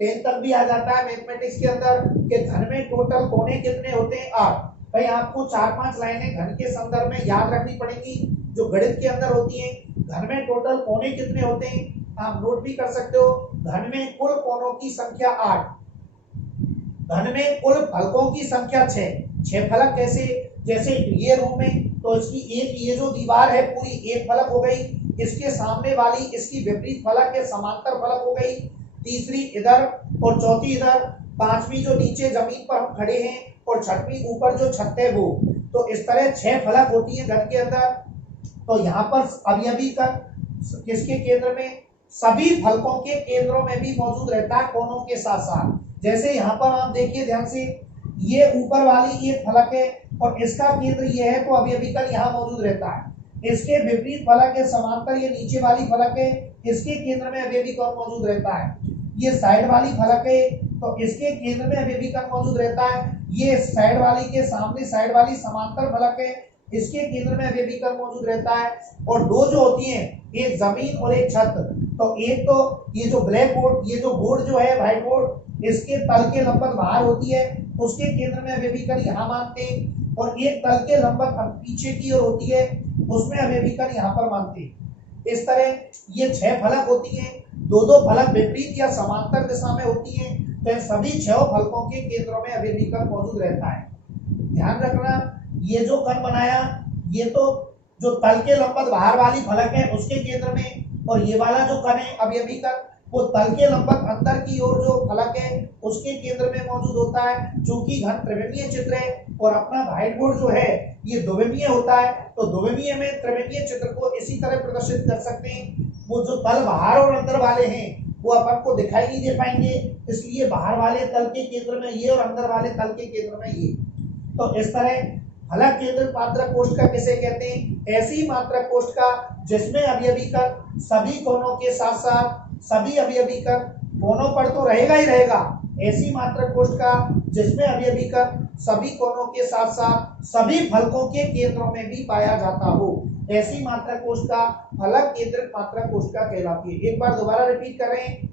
10 तक भी आ जाता है मैथमेटिक्स के अंदर कि घन में टोटल कोने कितने होते हैं? 8। भाई आपको 4-5 लाइनें घन के संदर्भ में याद रखनी पड़ेगी जो गणित के अंदर होती हैं। घन में टोटल कोने कितने होते हैं आप नोट भी कर सकते हो। घन में कुल कोनों की संख्या 8, घन में कुल फलकों की संख्या 6 फलक। कैसे? जैसे ये रूम है तो इसकी एक ये जो दीवार है पूरी एक फलक हो गई, इसके सामने वाली इसकी विपरीत फलक है समांतर फलक हो गई, तीसरी इधर और चौथी इधर, पांचवी जो नीचे जमीन पर हम खड़े हैं और छठवीं ऊपर जो छत है वो। तो इस तरह 6 फलक होती है घर के अंदर। तो यहाँ पर अवयवी कण किसके केंद्र में? सभी फलकों के केंद्रों में भी मौजूद रहता है कोनों के साथ साथ। जैसे यहाँ पर आप देखिए ध्यान से, ये ऊपर वाली एक फलक है और इसका केंद्र ये है, तो अवयवी कण यहाँ मौजूद रहता है। इसके विपरीत फलक है समांतर, ये नीचे वाली फलक है, इसके केंद्र में अवयवी कण मौजूद रहता है। ये साइड वाली फलक है तो इसके केंद्र में अवयवी कण मौजूद रहता है। ये साइड वाली के सामने साइड वाली समांतर फलक है, इसके केंद्र में अवयवी कण मौजूद रहता है। और दो जो होती हैं, एक जमीन और एक छत। तो एक तो ये जो ब्लैक बोर्ड, ये जो बोर्ड जो है व्हाइट बोर्ड, इसके तल के लंबवत बाहर होती है, उसके केंद्र में अवयवी कण यहाँ मानते हैं। और एक तल के लंबवत पीछे की ओर होती है, उसमें अवयवी कण यहाँ पर मानते हैं। इस तरह ये 6 फलक होती हैं, दो फलक विपरीत या समांतर दिशा में होती हैं। तो सभी 6 फलकों के केंद्रों में अवयवी कण मौजूद रहता है। ध्यान रखना, ये जो कण बनाया ये तो जो तल के लंबवत बाहर वाली फलक है उसके केंद्र में, और ये वाला जो कण है अवयवी कण वो तल के लंबवत अंदर की ओर जो फलक है उसके केंद्र में मौजूद होता है। चूंकि घन त्रिविमीय चित्र है और अपना व्हाइट बोर्ड जो है ये द्विविमीय होता है, तो द्विविमीय में त्रिविमीय चित्र को इसी तरह प्रदर्शित कर सकते हैं। वो जो तल बाहर और अंदर वाले हैं वो अपन को दिखाई नहीं दे पाएंगे, इसलिए बाहर वाले तल के केंद्र में ये और अंदर वाले तल के केंद्र में ये। तो इस तरह फलक केंद्रित मात्रक कोष्ठका किसे कहते हैं? ऐसी मात्रक कोष्ठका जिसमें अवयवी कण सभी कोनों के साथ साथ सभी अवयवी कण कोनों पर तो रहेगा ही रहेगा। ऐसी मात्रक कोष्ठका जिसमें अवयवी कण सभी कोनों के साथ साथ सभी फलकों के केंद्रों में भी पाया जाता हो, ऐसी मात्रक कोष्ठका फलक केंद्रित मात्रक कोष्ठका कहलाती है। एक बार दोबारा रिपीट कर रहे हैं,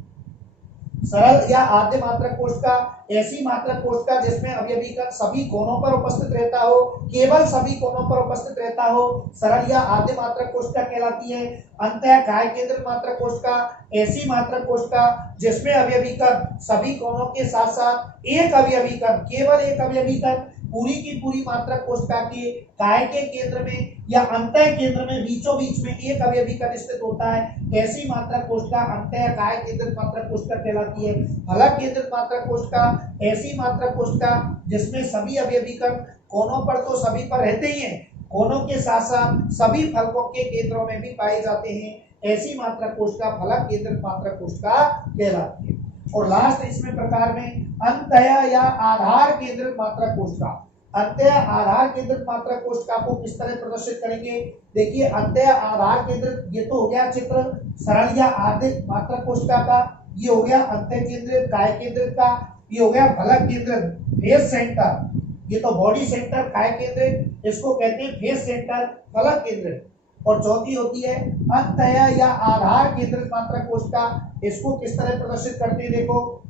सरल या आद्य मात्रक कोष्ठका ऐसी मात्रक कोष्ठका जिसमें अवयवी कण सभी कोनों पर उपस्थित रहता हो, केवल सभी कोनों पर उपस्थित रहता हो, सरल या आद्य मात्रक कोष्ठका कहलाती है। अंतः काय केंद्रित मात्रक कोष्ठका ऐसी मात्रक कोष्ठका जिसमें अवयवी कण सभी कोनों के साथ साथ एक अवयवी कण, केवल एक अवयवी कण पूरी की पूरी मात्रक कोष्ठका के काय के केंद्र में या अंतः केंद्र में बीचों बीच में एक अवयवी कण स्थित होता है, ऐसी मात्रक कोष्ठका अंतः काय केंद्रित मात्रक कोष्ठका कहलाती है। फलक केंद्रित मात्रक कोष्ठका ऐसी मात्रक कोष्ठका जिसमें सभी अवयवी कण कोनों पर तो सभी पर रहते ही हैं, कोनों के साथ साथ सभी फलकों के केंद्रों में भी पाए जाते हैं, ऐसी मात्रक कोष्ठका फलक केंद्रित मात्रक कोष्ठका कहलाती है। और लास्ट इसमें प्रकार में अंतः या आधार केंद्रित मात्रक कोष्ठका। अंतः आधार केंद्रित मात्रक कोष्ठका को किस तरह प्रदर्शित करेंगे? देखिए अंतः आधार केंद्रित, ये तो हो गया चित्र सरल या आद्य मात्रक कोष्ठका का, ये हो गया अंतः केंद्रित काय केंद्रित का, ये हो गया फलक केंद्रित फेस सेंटर, ये तो बॉडी सेंटर काय केंद्रित, इसको कहते हैं फेस सेंटर फलक केंद्रित। और चौथी होती है अंतः या आधार केंद्रित मात्रक कोष्ठका, इसको किस तरह प्रदर्शित करते हैं? देखो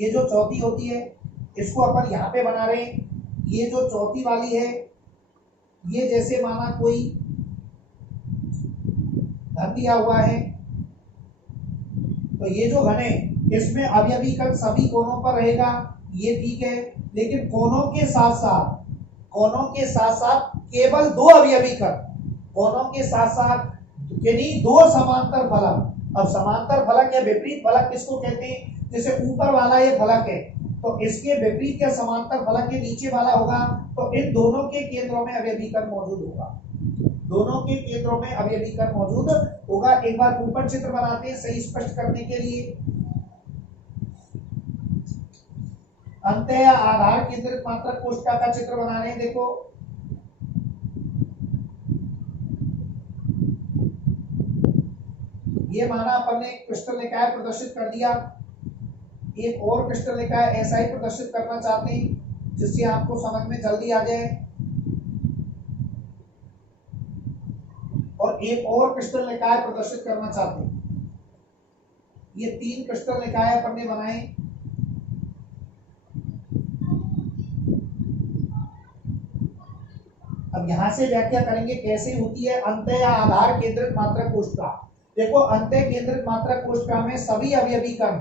ये जो चौथी होती है इसको अपन यहाँ पे बना रहे हैं, ये जो चौथी वाली है ये जैसे माना कोई घन दिया हुआ है, तो ये जो घन है इसमें अवयवी कण सभी कोनों पर रहेगा, ये ठीक है। लेकिन कोनों के साथ साथ केवल 2 अवयवी कण, कोनों के साथ साथ यानी 2 समांतर फलक। अब समांतर फलक या विपरीत फलक किसको कहते हैं? जैसे ऊपर वाला ये फलक है, तो इसके विपरीत या समांतर फलक के नीचे वाला होगा, तो इन दोनों के केंद्रों में अवयवीकरण मौजूद होगा, दोनों के केंद्रों में अवयवीकरण मौजूद होगा। एक बार ऊपर चित्र बनाते हैं सही स्पष्ट करने के लिए। अंत या आधार केंद्रित मात्रक कोशिका का चित्र बना रहे हैं। देखो ये माना अपन ने एक क्रिस्टल निकाय प्रदर्शित कर दिया, एक और क्रिस्टल निकाय ऐसा ही प्रदर्शित करना चाहते हैं जिससे आपको समझ में जल्दी आ जाए, और एक और क्रिस्टल निकाय प्रदर्शित करना चाहते हैं। ये 3 क्रिस्टल निकाय अपन ने बनाए। अब यहां से व्याख्या करेंगे कैसे होती है अंत या आधार केंद्रित मात्रक कोशिका। देखो अंत केंद्रित मात्रक कोशिका में सभी अवयवी कण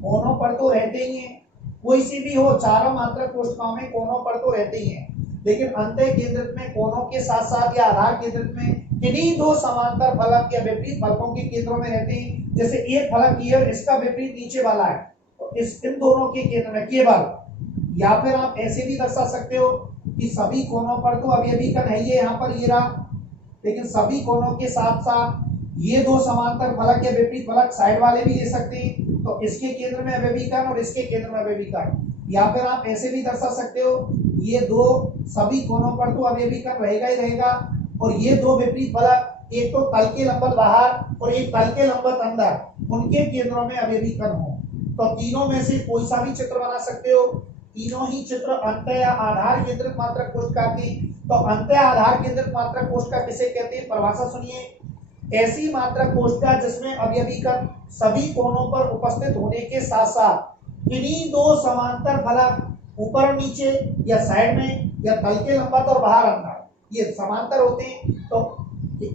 कोनों पर तो रहते ही हैं, कोई सी भी हो, चारों मात्रक कोशिकाओं में कोनों पर तो रहते ही हैं, लेकिन अंत केंद्रित में कोनों के साथ साथ या आधार केंद्रित में किन्हीं 2 समांतर फलक या विपरीत फलकों के केंद्रों में रहते हैं। जैसे एक फलक ये और इसका विपरीत नीचे वाला है, तो इन दोनों के केंद्र में केवल, या फिर आप ऐसे भी दर्शा सकते हो कि सभी कोनों पर तो अवयवी कण है ये यहाँ पर ये रहा, लेकिन सभी कोनों के साथ साथ ये 2 समांतर फलक या विपरीत फलक साइड वाले भी ले सकते हैं, तो इसके केंद्र में अवयवी कण और इसके केंद्र में अवयवी कण। या फिर आप ऐसे भी दर्शा सकते हो ये 2 सभी कोनों पर तो अवयवी कण रहेगा ही रहेगा, और ये 2 विपरीत फलक, एक तो तल के लंबवत बाहर और एक तल के लंबवत अंदर, उनके केंद्रों में अवयवी कण हो। तो तीनों में से कोई सा भी चित्र बना सकते हो। तीनों ही चित्र अंत या आधार केंद्रित मात्रक कोशिका की। तो अंत या आधार केंद्रित मात्रक कोशिका किसे कहते हैं, परिभाषा सुनिए। ऐसी मात्रक कोशिका जिसमें अवयवी कण सभी कोनों पर उपस्थित होने के साथ साथ किन्हीं 2 समांतर फलक ऊपर और नीचे या साइड में या तल के लंबवत और बाहर अंदर ये समांतर होते हैं। तो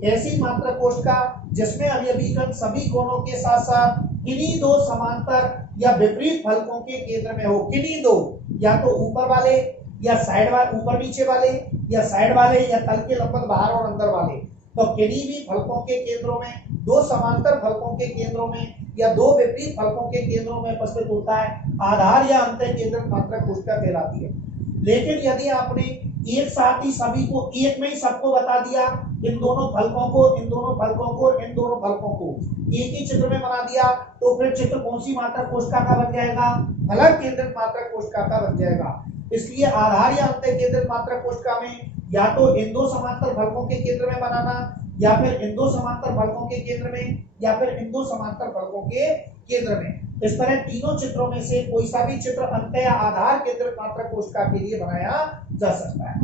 ऐसी मात्रक कोशिका जिसमें अवयवी कण सभी कोनों के साथ साथ किन्हीं 2 समांतर या विपरीत फलकों के केंद्र में हो, किन्हीं 2, या तो ऊपर वाले या साइड वाले, ऊपर नीचे वाले या साइड वाले या तल के लंबवत बाहर और अंदर वाले। तो किन्हीं भी फलकों के केंद्रों में, 2 समांतर फलकों के केंद्रों में या 2 विपरीत फलकों के केंद्रों में उपस्थित होता है, आधार या अंत केंद्रित मात्रक कोशिका कहलाती है। लेकिन यदि आपने एक साथ ही सभी को एक में ही सबको बता दिया, इन दोनों फलकों को, इन दोनों फलकों को, इन दोनों फलकों को एक ही चित्र में बना दिया, तो फिर चित्र कौन सी मात्रक कोशिका का बन जाएगा, फलक केंद्रित मात्रक कोशिका का बन जाएगा। इसलिए आधार या अंत केंद्रित मात्रक कोशिका में या तो इन 2 समांतर फलकों के केंद्र में बनाना, या फिर इन 2 समांतर फलकों के केंद्र में, या फिर इन 2 समांतर फलकों के केंद्र में। इस तरह तीनों चित्रों में से कोई सा भी चित्र अंत या आधार केंद्रित मात्रक कोशिका के लिए बनाया जा सकता है।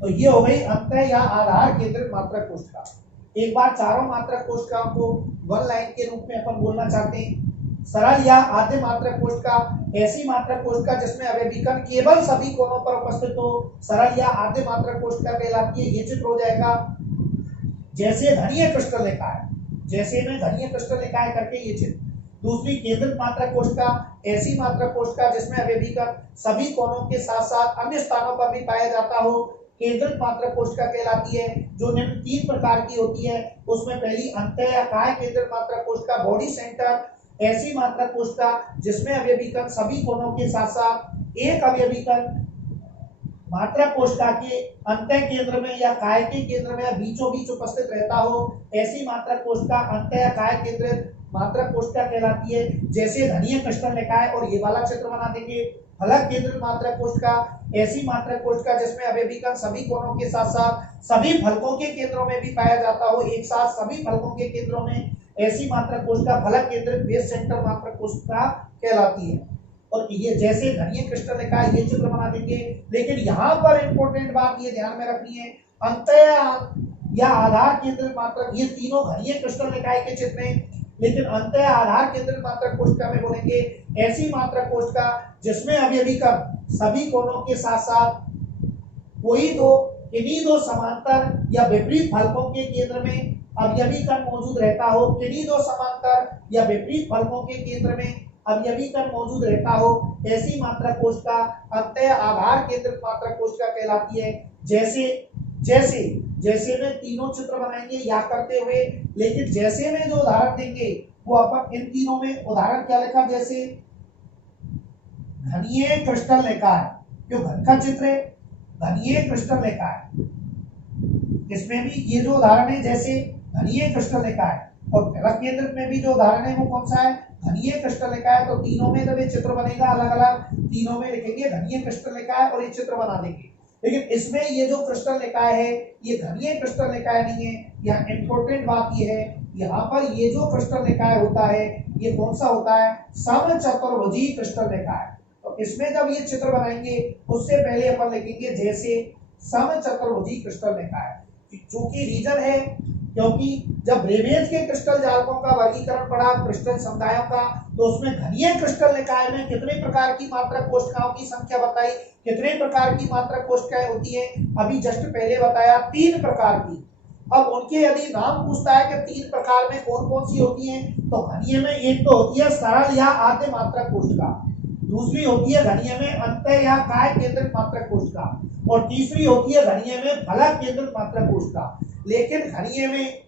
तो ये हो गई अंत या आधार केंद्रित मात्रक कोशिका। एक बार चारों मात्रक कोशिकाओं को वन लाइन के रूप में अपन बोलना चाहते हैं। सरल या आद्य मात्रक कोशिका ऐसी मात्रक कोशिका जिसमें अवयवी कण केवल सभी कोनों पर उपस्थित हो, सरल या आद्य मात्रक कोशिका कहलाती है। ये चित्र हो जाएगा जैसे धनीय क्रिस्टल निकाय, जैसे में धनीय क्रिस्टल निकाय करके ये चित्र। दूसरी केंद्रित मात्रक कोशिका ऐसी मात्रक कोशिका जिसमें अवयवी कण सभी कोनों के साथ साथ अन्य स्थानों पर भी पाया जाता हो, केंद्रित मात्रक कोशिका कहलाती है, जो निम्न 3 प्रकार की होती है। उसमें पहली अंत या काय केंद्रित मात्रक कोशिका, बॉडी सेंटर ऐसी मात्रक कोशिका जिसमें अवयवी कण सभी कोनों के साथ साथ एक अवयवी कण मात्रक कोशिका के अंत केंद्र में या काय के केंद्र में बीचों बीच उपस्थित रहता हो, ऐसी मात्रक कोशिका अंत या काय केंद्रित मात्रक कोशिका कहलाती है। जैसे धनीय क्रिस्टल निकाय, और ये वाला चित्र बना देंगे। फलक केंद्रित मात्रक कोशिका ऐसी मात्रक कोशिका जिसमें अवयवी कण सभी कोनों के साथ साथ सभी फलकों के केंद्रों में भी पाया जाता हो, एक साथ सभी फलकों के केंद्रों में, ऐसी मात्रक कोशिका फलक केंद्रित बेस सेंटर मात्रक कोशिका कहलाती है। और ये जैसे धनीय क्रिस्टल निकाय ये चित्र बना देंगे। लेकिन यहाँ पर इंपॉर्टेंट बात ये ध्यान में रखनी है, अंत या आधार केंद्रित मात्रक ये तीनों धनीय क्रिस्टल निकाय के चित्र हैं। लेकिन अंत या आधार केंद्रित मात्रक कोशिका में बोलेंगे ऐसी मात्रक कोशिका जिसमें अवयवी कण सभी कोनों के साथ साथ कोई 2 किन्हीं 2 समांतर या विपरीत फलकों के केंद्र में अवयवी कण मौजूद रहता हो, किन्हीं 2 समांतर या विपरीत फलकों के केंद्र में अवयवी कण मौजूद रहता हो, ऐसी मात्रक कोशिका अंत या आधार केंद्रित मात्रक कोशिका कहलाती है। जैसे जैसे जैसे में तीनों चित्र बनाएंगे या करते हुए, लेकिन जैसे में जो उदाहरण देंगे वो अपन इन तीनों में उदाहरण क्या लिखा, जैसे घनीय क्रिस्टल निकाय, क्यों घन का चित्र है, घनीय क्रिस्टल निकाय। इसमें भी ये जो उदाहरण है जैसे घनीय क्रिस्टल निकाय, और फलक केंद्र में भी जो उदाहरण है वो कौन सा है, घनीय क्रिस्टल निकाय। तो तीनों में जब ये चित्र बनेगा अलग अलग, तीनों में लिखेंगे घनीय क्रिस्टल निकाय और ये चित्र बना देंगे। लेकिन इसमें ये जो क्रिस्टल निकाय है ये घनीय क्रिस्टल निकाय नहीं है। यहाँ इंपॉर्टेंट बात ये है, यहाँ पर ये जो क्रिस्टल निकाय होता है ये कौन सा होता है, समचतुर्भुजी क्रिस्टल निकाय। तो इसमें जब ये चित्र बनाएंगे उससे पहले अपन लिखेंगे जैसे समचतुर्भुजी क्रिस्टल निकाय। चूंकि रीजन है क्योंकि जब ब्रेवेज के क्रिस्टल जालकों का वर्गीकरण पढ़ा क्रिस्टल समुदायों का, तो उसमें घनीय क्रिस्टल निकाय में कितने प्रकार की मात्रक कोशिकाओं की संख्या बताई, कितने प्रकार की मात्रक कोशिकाएं होती है, अभी जस्ट पहले बताया 3 प्रकार की। अब उनके यदि नाम पूछता है कि 3 प्रकार में कौन कौन सी होती हैं, तो घनीय में एक तो होती है सरल या आद्य मात्रक कोशिका, दूसरी होती है घनीय में अंत्य या काय केंद्रित मात्रक कोशिका, और तीसरी होती है घनीय में फलक केंद्रित मात्रक कोशिका। लेकिन घनीय में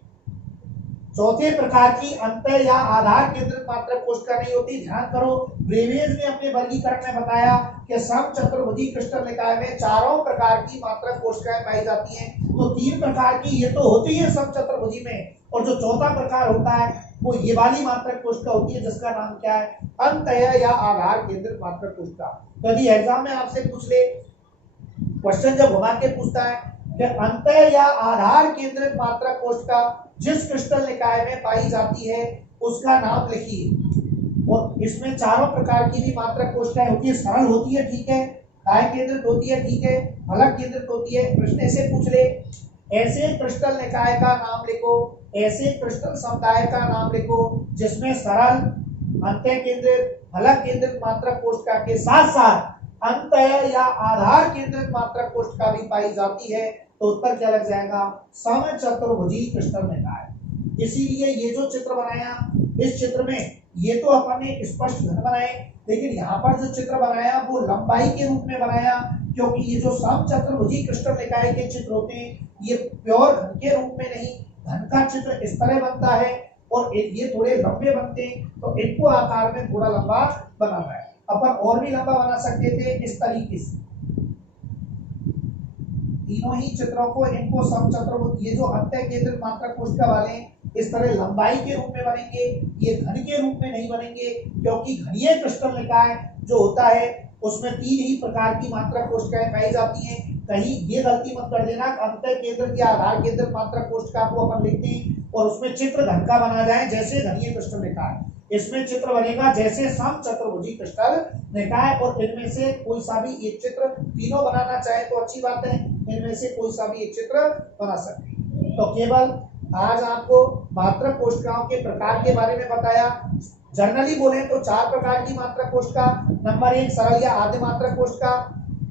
चौथे प्रकार की अंतर या आधार केंद्रित मात्रक कोशिका नहीं होती। ध्यान करो, ब्रेवेज ने अपने वर्गीकरण में बताया कि समचतुर्भुजी क्रिस्टल निकाय में 4 प्रकार की मात्रक कोशिकाएं पाई जाती हैं। तो 3 प्रकार की ये तो होती है समचतुर्भुजी में, और जो चौथा प्रकार होता है वो ये वाली मात्रक कोशिका होती है जिसका नाम क्या है, अंतः या आधार केंद्रित मात्रक कोशिका। तो यदि एग्जाम में आपसे पूछ ले, क्वेश्चन जब घुमा के पूछता है कि अंतः या आधार केंद्रित मात्रक कोशिका जिस क्रिस्टल निकाय में पाई जाती है उसका नाम लिखिए। और इसमें 4 प्रकार की भी मात्रक कोशिकाएं होती है, सरल होती है, ठीक है, काय केंद्रित होती है, ठीक है, फलक केंद्रित होती है। प्रश्न ऐसे पूछ ले, ऐसे क्रिस्टल निकाय का नाम लिखो, ऐसे क्रिस्टल समुदाय का नाम लिखो जिसमें सरल, अंत्य केंद्रित, फलक केंद्रित मात्रक कोशिका के साथ साथ अंतः या आधार केंद्रित मात्रक कोशिका भी पाई जाती है। तो उत्तर क्या लग जाएगा, समचतुर्भुजी क्रिस्टल निकाय। इसीलिए ये जो चित्र बनाया, इस चित्र में ये तो अपन ने स्पष्ट घन बनाए, लेकिन यहाँ पर जो चित्र बनाया वो लंबाई के रूप में बनाया, क्योंकि ये जो समचतुर्भुजी क्रिस्टल निकाय के चित्र होते हैं ये प्योर घन के रूप में नहीं, घन का चित्र इस तरह बनता है और ये थोड़े लंबे बनते हैं, तो इनको आकार में थोड़ा लंबा बनाना है। अपन और भी लंबा बना सकते थे इस तरीके से, तीनों ही चित्रों को, इनको समचतुर्भुज, ये जो अंत्य केंद्रित मात्रक कोशिका वाले इस तरह लंबाई के रूप में बनेंगे, ये घन के रूप में नहीं बनेंगे, क्योंकि घनीय क्रिस्टल निकाय जो होता है उसमें 3 ही प्रकार की मात्रक कोशिकाएं पाई जाती हैं। कहीं ये गलती मत कर देना, अंत्य केंद्रित या आधार केंद्रित मात्रक कोशिका को अपन लिखते हैं और उसमें चित्र घन का बना जाए जैसे घनीय क्रिस्टल निकाय, इसमें चित्र बनेगा जैसे समचतुर्भुजी क्रिस्टल निकाय। और इनमें से कोई सा भी एक चित्र, तीनों बनाना चाहे तो अच्छी बात है, इनमें से कोई सा भी एक चित्र बना सकते हैं। तो केवल आज आपको मात्रक कोशिकाओं के प्रकार के बारे में बताया। जनरली बोले तो 4 प्रकार की मात्रक कोशिका, नंबर 1 सरल या आद्य मात्रक कोशिका,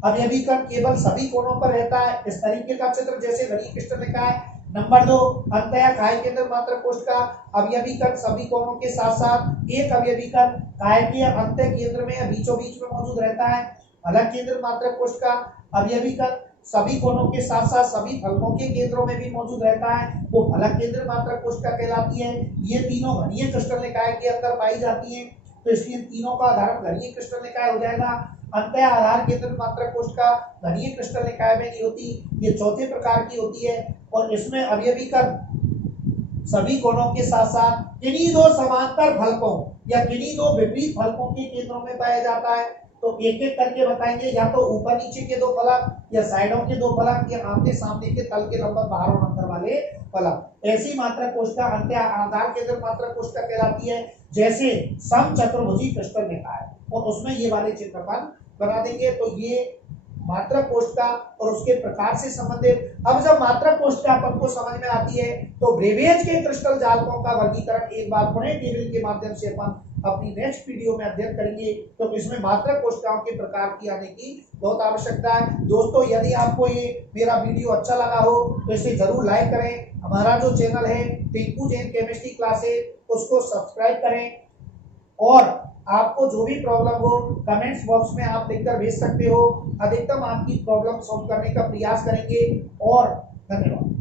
अवयवीकरण केवल सभी कोणों पर रहता है, इस तरीके का चित्र जैसे घनीय क्रिस्टल निकाय। नंबर 2 अंतः या काय केंद्र मात्रक कोशिका, अवयवीकरण सभी कोणों के साथ साथ एक अवयवीकरण काय के अंत्य केंद्र में या बीचों बीच में मौजूद रहता है। फलक केंद्र मात्रक कोशिका, अवयवीकरण सभी कोणों के साथ साथ सभी फलकों के केंद्रों में भी मौजूद रहता है, वो फलक केंद्र मात्रक कोशिका कहलाती है। ये तीनों घनीय क्रिस्टल निकाय के अंदर पाई जाती हैं, तो इसलिए तीनों का उदाहरण घनीय क्रिस्टल निकाय हो जाएगा। अंतः आधार केंद्रित मात्रक कोशिका घनीय क्रिस्टल निकाय में नहीं होती, ये चौथे प्रकार की होती है, और इसमें अवयवीकरण सभी कोणों के साथ साथ किन्हीं 2 समांतर फलकों या किन्हीं 2 विपरीत फलकों के केंद्रों में पाया जाता है। तो एक एक करके बताएंगे, या तो ऊपर नीचे के 2 फलक, या साइडों के 2 फलक, या आमने सामने के तल के लंबवत बाहर और अंदर वाले फलक। ऐसी मात्रक कोशिका अंत्य आधार केंद्रित मात्रक कोशिका कहलाती है जैसे समचतुर्भुजी क्रिस्टल निकाय, और उसमें ये वाले चित्रपन बना देंगे। तो ये मात्रक कोशिका और उसके प्रकार से संबंधित। अब जब मात्रक कोशिका अपन को समझ में आती है तो ब्रेवेज के क्रिस्टल जालकों का वर्गीकरण एक बार पुणे टेबल के माध्यम से अपन अपनी नेक्स्ट वीडियो में अध्ययन करेंगे। तो इसमें मात्रक कोशिकाओं के प्रकार की आने की बहुत आवश्यकता है। दोस्तों, यदि आपको ये मेरा वीडियो अच्छा लगा हो तो इसे जरूर लाइक करें। हमारा जो चैनल है टिंकू जैन केमिस्ट्री क्लासेस, उसको सब्सक्राइब करें, और आपको जो भी प्रॉब्लम हो कमेंट्स बॉक्स में आप लिखकर भेज सकते हो। अधिकतम आपकी प्रॉब्लम सॉल्व करने का प्रयास करेंगे। और धन्यवाद।